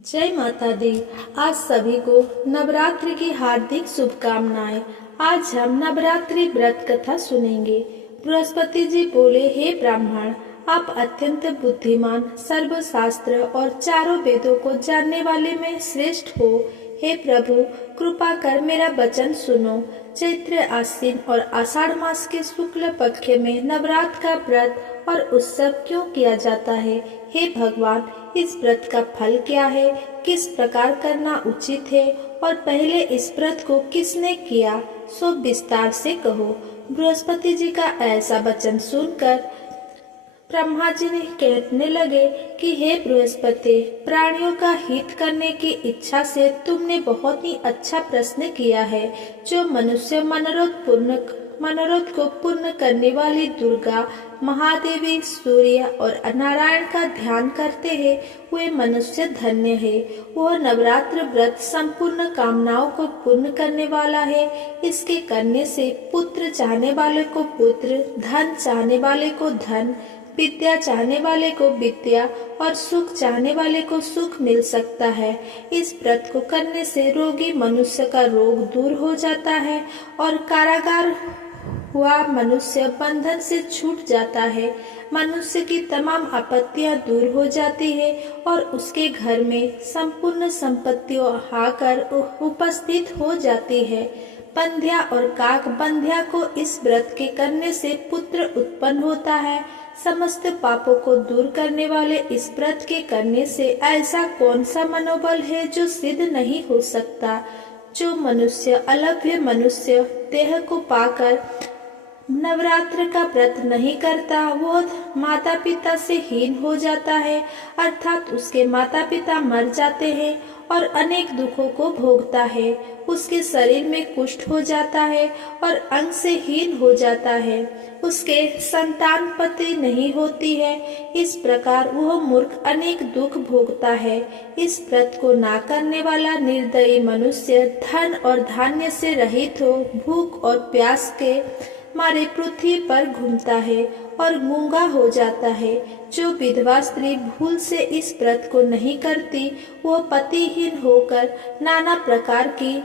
जय माता दी। आज सभी को नवरात्रि की हार्दिक शुभकामनाएं। आज हम नवरात्रि व्रत कथा सुनेंगे। बृहस्पति जी बोले, हे ब्राह्मण, आप अत्यंत बुद्धिमान, सर्वशास्त्र और चारों वेदों को जानने वाले में श्रेष्ठ हो। हे प्रभु, कृपा कर मेरा वचन सुनो। चैत्र, आश्विन और आषाढ़ मास के शुक्ल पक्ष में नवरात्र का व्रत और उत्सव क्यों किया जाता है? हे भगवान, इस व्रत का फल क्या है? किस प्रकार करना उचित है? और पहले इस व्रत को किसने किया, सो विस्तार से कहो। बृहस्पति जी का ऐसा वचन सुनकर ब्रह्मा जी ने कहने लगे कि हे बृहस्पति, प्राणियों का हित करने की इच्छा से तुमने बहुत ही अच्छा प्रश्न किया है। जो मनुष्य मनोरथ को पूर्ण करने वाली दुर्गा, महादेवी, सूर्य और नारायण का ध्यान करते हैं, वे मनुष्य धन्य है। वह नवरात्र व्रत संपूर्ण कामनाओं को पूर्ण करने वाला है। इसके करने से पुत्र चाहने वाले को पुत्र, धन चाहने वाले को धन, विद्या चाहने वाले को विद्या और सुख चाहने वाले को सुख मिल सकता है। इस व्रत को करने से रोगी मनुष्य का रोग दूर हो जाता है और कारागार हुआ मनुष्य बंधन से छूट जाता है। मनुष्य की तमाम आपत्तियां दूर हो जाती है और उसके घर में संपूर्ण संपत्तियां आकर उपस्थित हो जाती है। बंध्या और काक बंध्या को इस व्रत के करने से पुत्र उत्पन्न होता है। समस्त पापों को दूर करने वाले इस व्रत के करने से ऐसा कौन सा मनोबल है जो सिद्ध नहीं हो सकता? जो मनुष्य अलभ्य मनुष्य देह को पाकर नवरात्र का व्रत नहीं करता, वो माता पिता से हीन हो जाता है, अर्थात उसके माता पिता मर जाते हैं और अनेक दुखों को भोगता है। उसके शरीर में कुष्ठ हो जाता है और अंग से हीन हो जाता है। उसके संतानपति नहीं होती है। इस प्रकार वह मूर्ख अनेक दुख भोगता है। इस व्रत को ना करने वाला निर्दयी मनुष्य धन और धान्य से रहित हो भूख और प्यास के मारे पृथ्वी पर घूमता है और गूंगा हो जाता है। जो विधवा स्त्री भूल से इस व्रत को नहीं करती, वो पतिहीन होकर नाना प्रकार की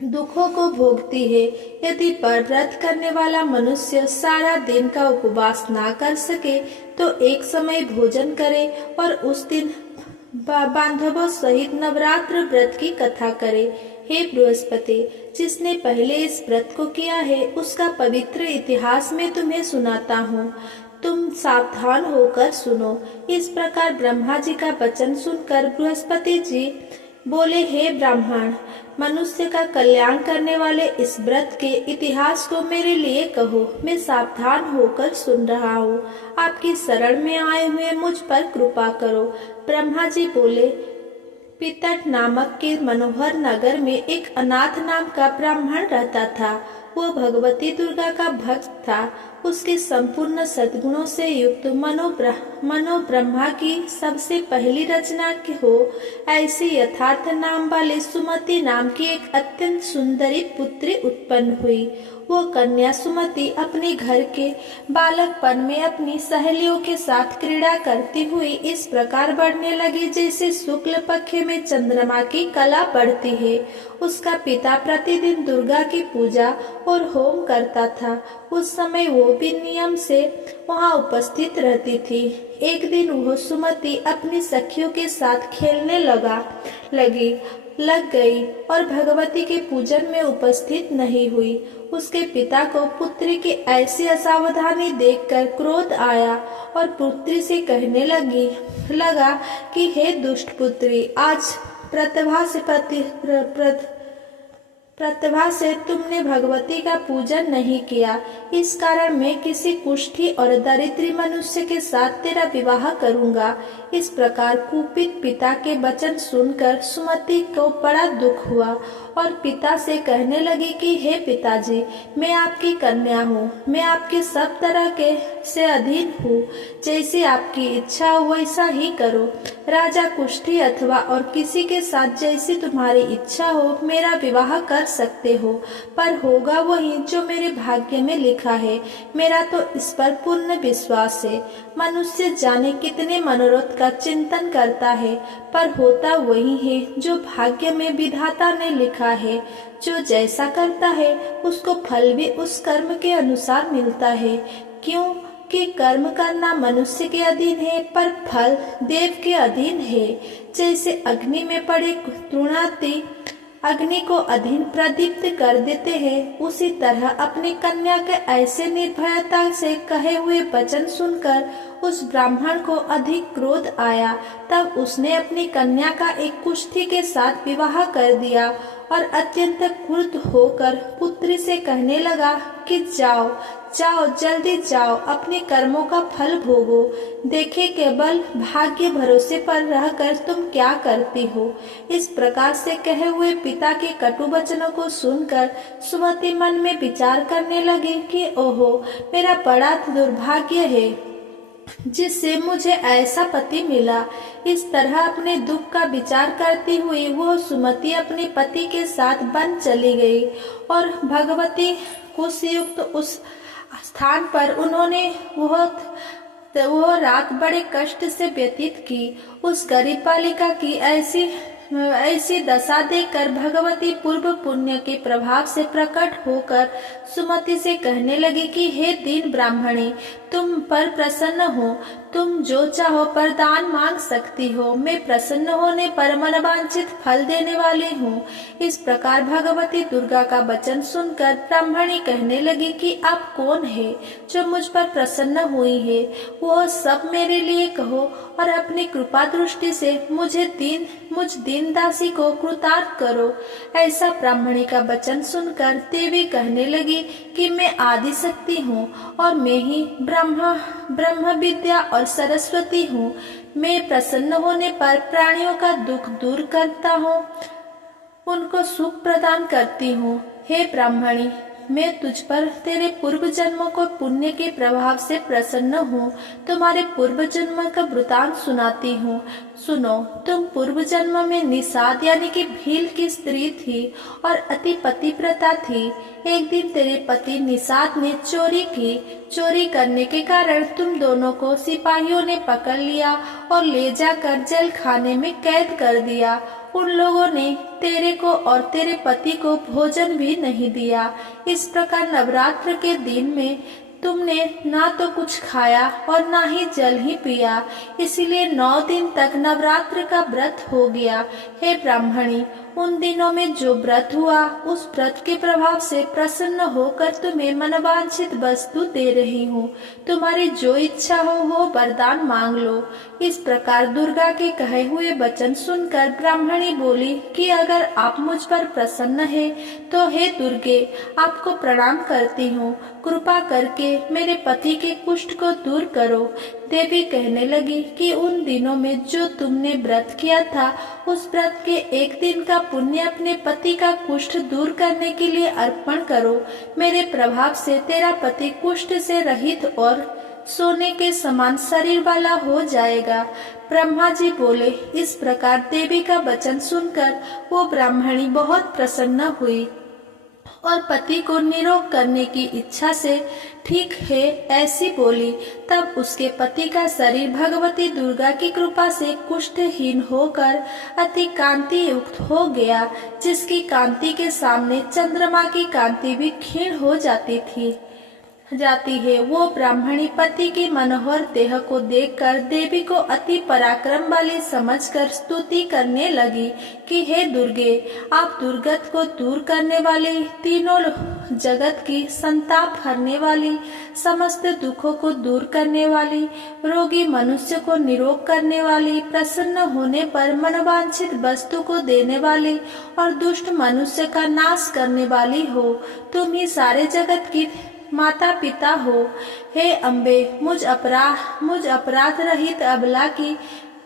दुखों को भोगती है। यदि व्रत करने वाला मनुष्य सारा दिन का उपवास ना कर सके तो एक समय भोजन करे और उस दिन बांधवों सहित नवरात्र व्रत की कथा करे। हे बृहस्पति, जिसने पहले इस व्रत को किया है उसका पवित्र इतिहास में तुम्हें सुनाता हूँ। तुम सावधान होकर सुनो। इस प्रकार ब्रह्मा जी का वचन सुनकर बृहस्पति जी बोले, हे ब्राह्मण, मनुष्य का कल्याण करने वाले इस व्रत के इतिहास को मेरे लिए कहो। मैं सावधान होकर सुन रहा हूँ। आपकी शरण में आए हुए मुझ पर कृपा करो। ब्रह्मा जी बोले, पितट नामक के मनोहर नगर में एक अनाथ नाम का ब्राह्मण रहता था। वो भगवती दुर्गा का भक्त था। उसके संपूर्ण सद्गुणों से युक्त मनो ब्रह्मा की सबसे पहली रचना हो ऐसी यथार्थ नाम वाले सुमति नाम की एक अत्यंत सुंदरी पुत्री उत्पन्न हुई। वो कन्या सुमति अपने घर के बालकपन में अपनी सहेलियों के साथ क्रीड़ा करती हुई इस प्रकार बढ़ने लगी जैसे शुक्ल पक्ष में चंद्रमा की कला बढ़ती है। उसका पिता प्रतिदिन दुर्गा की पूजा और होम करता था। उस समय वो भी नियम से वहाँ उपस्थित रहती थी। एक दिन वह सुमति अपनी सखियों के साथ खेलने लग गई और भगवती के पूजन में उपस्थित नहीं हुई। उसके पिता को पुत्री की ऐसी असावधानी देखकर क्रोध आया और पुत्री से कहने लगा कि हे दुष्ट पुत्री, आज प्रतिभा से तुमने भगवती का पूजन नहीं किया। इस कारण मैं किसी कुष्ठी और दरिद्री मनुष्य के साथ तेरा विवाह करूंगा। इस प्रकार कुपित पिता के वचन सुनकर सुमति को बड़ा दुख हुआ और पिता से कहने लगी कि हे पिताजी, मैं आपकी कन्या हूँ। मैं आपके सब तरह के से अधीन हूँ। जैसी आपकी इच्छा हो वैसा ही करो। राजा कुष्ठी अथवा और किसी के साथ जैसी तुम्हारी इच्छा हो मेरा विवाह कर सकते हो, पर होगा वही जो मेरे भाग्य में लिखा है। मेरा तो इस पर पूर्ण विश्वास है। मनुष्य जाने कितने मनोरथ का चिंतन करता है, पर होता वही है जो भाग्य में विधाता ने लिखा है। जो जैसा करता है उसको फल भी उस कर्म के अनुसार मिलता है। क्यों कि कर्म करना मनुष्य के अधीन है, पर फल देव के अधीन है। जैसे अग्नि में पड़े तृणाति अग्नि को अधीन प्रदीप्त कर देते हैं, उसी तरह अपनी कन्या के ऐसे निर्भयता से कहे हुए वचन सुनकर उस ब्राह्मण को अधिक क्रोध आया। तब उसने अपनी कन्या का एक कुष्ठी के साथ विवाह कर दिया और अत्यंत क्रुद्ध होकर पुत्री से कहने लगा कि जाओ जाओ, जल्दी जाओ, अपने कर्मों का फल भोगो। देखे केवल भाग्य भरोसे पर रहकर तुम क्या करती हो। इस प्रकार से कहे हुए पिता के कटु वचनों को सुनकर सुमति मन में विचार करने लगी कि ओहो, मेरा बड़ा दुर्भाग्य है जिससे मुझे ऐसा पति मिला। इस तरह अपने दुख का विचार करती हुई वो सुमति अपने पति के साथ वन चली गई और भगवती कुशयुक्त उस स्थान पर उन्होंने वह रात बड़े कष्ट से व्यतीत की। उस गरीब बालिका की ऐसी दशा देखकर भगवती पूर्व पुण्य के प्रभाव से प्रकट होकर सुमति से कहने लगी कि हे दीन ब्राह्मणी, तुम पर प्रसन्न हो, तुम जो चाहो वरदान मांग सकती हो। मैं प्रसन्न होने पर मनवांछित फल देने वाली हूँ। इस प्रकार भगवती दुर्गा का वचन सुनकर ब्राह्मणी कहने लगी कि आप कौन है जो मुझ पर प्रसन्न हुई है, वो सब मेरे लिए कहो और अपनी कृपा दृष्टि से मुझ दीन दासी को कृतार्थ करो। ऐसा ब्राह्मणी का वचन सुनकर देवी कहने लगी कि मैं आदि शक्ति हूँ और मैं ही ब्रह्म विद्या और सरस्वती हूँ। मैं प्रसन्न होने पर प्राणियों का दुख दूर करता हूँ, उनको सुख प्रदान करती हूँ। हे ब्राह्मणी, मैं तुझ पर तेरे पूर्व जन्मों को पुण्य के प्रभाव से प्रसन्न हूँ। तुम्हारे पूर्व जन्म का वृतांत सुनाती हूँ, सुनो। तुम पूर्व जन्म में निषाद यानी कि भील की स्त्री थी और अति पतिव्रता थी। एक दिन तेरे पति निषाद ने चोरी की। चोरी करने के कारण तुम दोनों को सिपाहियों ने पकड़ लिया और ले जाकर जेल खाने में कैद कर दिया। उन लोगों ने तेरे को और तेरे पति को भोजन भी नहीं दिया। इस प्रकार नवरात्र के दिन में तुमने ना तो कुछ खाया और ना ही जल ही पिया, इसीलिए 9 दिन तक नवरात्र का व्रत हो गया। हे ब्राह्मणी, उन दिनों में जो व्रत हुआ उस व्रत के प्रभाव से प्रसन्न होकर तुम्हें मनवांछित वस्तु दे रही हूँ। तुम्हारी जो इच्छा हो वो वरदान मांग लो। इस प्रकार दुर्गा के कहे हुए वचन सुनकर ब्राह्मणी बोली कि अगर आप मुझ पर प्रसन्न है तो हे दुर्गे, आपको प्रणाम करती हूँ। कृपा करके मेरे पति के कुष्ठ को दूर करो। देवी कहने लगी कि उन दिनों में जो तुमने व्रत किया था उस व्रत के एक दिन का पुण्य अपने पति का कुष्ठ दूर करने के लिए अर्पण करो। मेरे प्रभाव से तेरा पति कुष्ठ से रहित और सोने के समान शरीर वाला हो जाएगा। ब्रह्मा जी बोले। इस प्रकार देवी का वचन सुनकर वो ब्राह्मणी बहुत प्रसन्न हुई और पति को निरोग करने की इच्छा से ठीक है ऐसी बोली। तब उसके पति का शरीर भगवती दुर्गा की कृपा से कुष्ठहीन होकर अति कांति युक्त हो गया, जिसकी कांति के सामने चंद्रमा की कांति भी क्षीण हो जाती है। वो ब्राह्मणी पति की मनोहर देह को देखकर देवी को अति पराक्रम वाली समझकर स्तुति करने लगी कि हे दुर्गे, आप दुर्गत को दूर करने वाली, तीनों जगत की संताप हरने वाली, समस्त दुखों को दूर करने वाली, रोगी मनुष्य को निरोग करने वाली, प्रसन्न होने पर मनवांछित वस्तु को देने वाली और दुष्ट मनुष्य का नाश करने वाली हो। तुम ही सारे जगत की माता पिता हो। हे अम्बे, मुझ अपराध रहित अबला की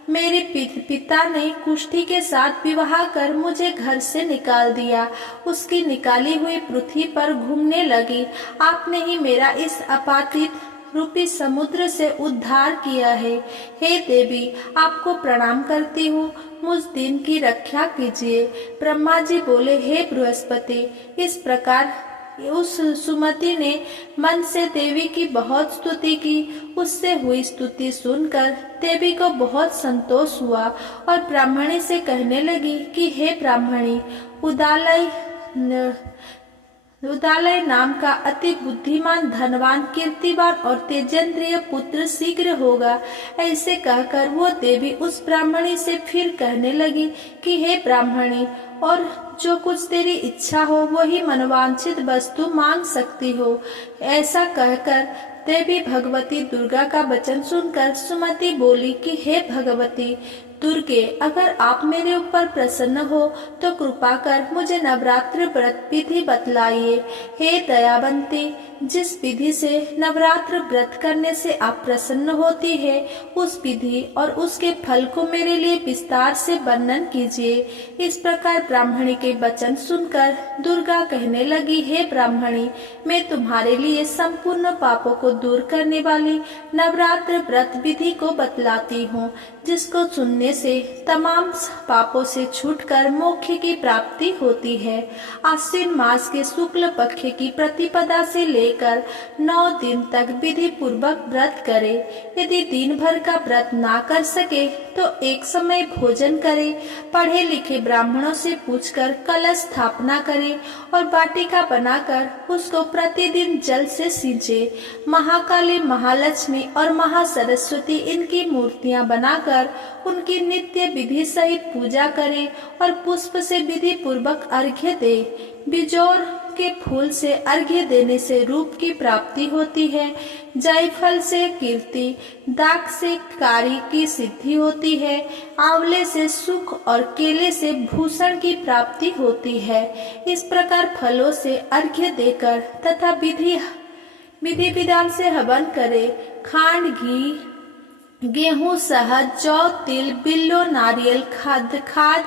मेरे पिता ने कुष्ठी के साथ विवाह कर मुझे घर से निकाल दिया। उसकी निकाली हुई पृथ्वी पर घूमने लगी। आपने ही मेरा इस अपातित रूपी समुद्र से उद्धार किया है। हे देवी, आपको प्रणाम करती हूँ, मुझ दिन की रक्षा कीजिए। ब्रह्मा जी बोले, हे बृहस्पति, इस प्रकार उस सुमति ने मन से देवी की बहुत स्तुति की। उससे हुई स्तुति सुनकर देवी को बहुत संतोष हुआ और ब्राह्मणी से कहने लगी कि हे ब्राह्मणी, उदालय नाम का अति बुद्धिमान, धनवान, कीर्तिवान और तेजेंद्रिय पुत्र शीघ्र होगा। ऐसे कहकर वो देवी उस ब्राह्मणी से फिर कहने लगी कि हे ब्राह्मणी, और जो कुछ तेरी इच्छा हो वही मनोवांछित वस्तु मांग सकती हो। ऐसा कहकर देवी भगवती दुर्गा का वचन सुनकर सुमति बोली कि हे भगवती दुर्गे, अगर आप मेरे ऊपर प्रसन्न हो तो कृपा कर मुझे नवरात्र व्रत विधि बतलाइए। हे दयावंती, जिस विधि से नवरात्र व्रत करने से आप प्रसन्न होती है, उस विधि और उसके फल को मेरे लिए विस्तार से वर्णन कीजिए। इस प्रकार ब्राह्मणी के वचन सुनकर दुर्गा कहने लगी, हे ब्राह्मणी, मैं तुम्हारे लिए संपूर्ण पापों को दूर करने वाली नवरात्र व्रत विधि को बतलाती हूँ, जिसको सुनने से तमाम पापों से छूटकर मोक्ष की प्राप्ति होती है। आश्विन मास के शुक्ल पक्ष की प्रतिपदा से लेकर 9 दिन तक विधि पूर्वक व्रत करे। यदि दिन भर का व्रत ना कर सके तो एक समय भोजन करे। पढ़े लिखे ब्राह्मणों से पूछकर कलश स्थापना करे और वाटिका बनाकर उसको प्रतिदिन जल से सींचे। महाकाली, महालक्ष्मी और महासरस्वती इनकी मूर्तियां बनाकर उनकी नित्य विधि सहित पूजा करे और पुष्प से विधि पूर्वक अर्घ्य दे। बिजोर के फूल से अर्घ्य देने से रूप की प्राप्ति होती है। जायफल से कीर्ति, दाख से कारी की सिद्धि होती है। आंवले से सुख और केले से भूषण की प्राप्ति होती है। इस प्रकार फलों से अर्घ्य देकर तथा विधि विधान से हवन करे। खांड, घी, गेहूं, शहद, जौ, तिल, बिल्लो, नारियल, खाद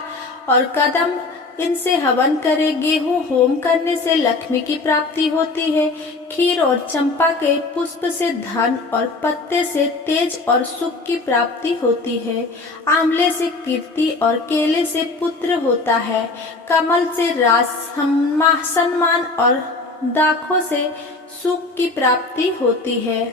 और कदम, इनसे हवन करे। गेहूं होम करने से लक्ष्मी की प्राप्ति होती है। खीर और चंपा के पुष्प से धन और पत्ते से तेज और सुख की प्राप्ति होती है। आंवले से कीर्ति और केले से पुत्र होता है। कमल से राज, सम्मान और दाखों से सुख की प्राप्ति होती है।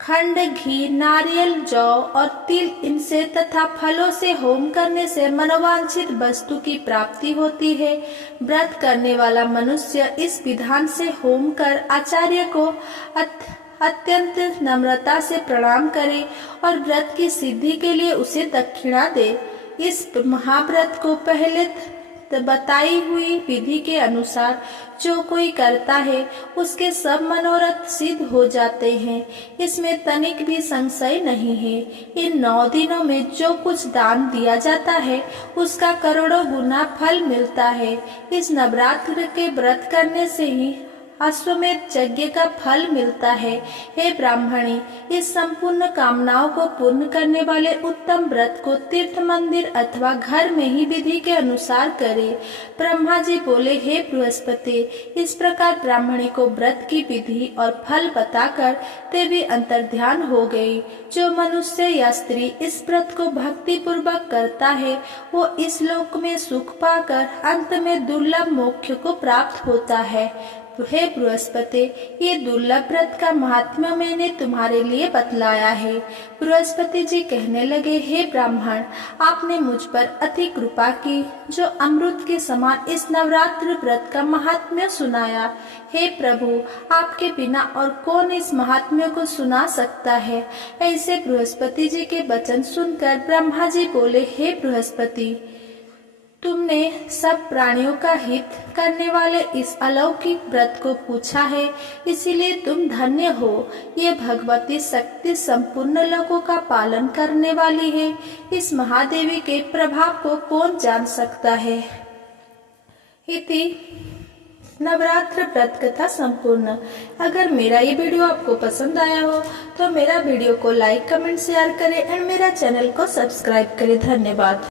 खंड, घी, नारियल, जौ और तिल, इनसे तथा फलों से होम करने से मनोवांछित वस्तु की प्राप्ति होती है। व्रत करने वाला मनुष्य इस विधान से होम कर आचार्य को अत्यंत नम्रता से प्रणाम करे और व्रत की सिद्धि के लिए उसे दक्षिणा दे। इस महाव्रत को पहले बताई हुई विधि के अनुसार जो कोई करता है उसके सब मनोरथ सिद्ध हो जाते हैं। इसमें तनिक भी संशय नहीं है। इन 9 दिनों में जो कुछ दान दिया जाता है उसका करोड़ों गुना फल मिलता है। इस नवरात्र के व्रत करने से ही अश्वमेध यज्ञ का फल मिलता है। हे ब्राह्मणी, इस संपूर्ण कामनाओं को पूर्ण करने वाले उत्तम व्रत को तीर्थ मंदिर अथवा घर में ही विधि के अनुसार करे। ब्रह्मा जी बोले, हे बृहस्पति, इस प्रकार ब्राह्मणी को व्रत की विधि और फल बताकर देवी अंतर्ध्यान हो गई। जो मनुष्य या स्त्री इस व्रत को भक्ति पूर्वक करता है वो इस लोक में सुख पाकर अंत में दुर्लभ मोक्ष को प्राप्त होता है। हे बृहस्पति, ये दुर्लभ व्रत का महात्म्य मैंने तुम्हारे लिए बतलाया है। बृहस्पति जी कहने लगे, हे ब्राह्मण, आपने मुझ पर अति कृपा की जो अमृत के समान इस नवरात्र व्रत का महात्म्य सुनाया। हे प्रभु, आपके बिना और कौन इस महात्म्य को सुना सकता है। ऐसे बृहस्पति जी के वचन सुनकर ब्रह्मा जी बोले, हे बृहस्पति, तुमने सब प्राणियों का हित करने वाले इस अलौकिक व्रत को पूछा है, इसीलिए तुम धन्य हो। ये भगवती शक्ति संपूर्ण लोगों का पालन करने वाली है। इस महादेवी के प्रभाव को कौन जान सकता है। इति नवरात्र व्रत कथा संपूर्ण। अगर मेरा ये वीडियो आपको पसंद आया हो तो मेरा वीडियो को लाइक, कमेंट, शेयर करें एंड मेरा चैनल को सब्सक्राइब करें। धन्यवाद।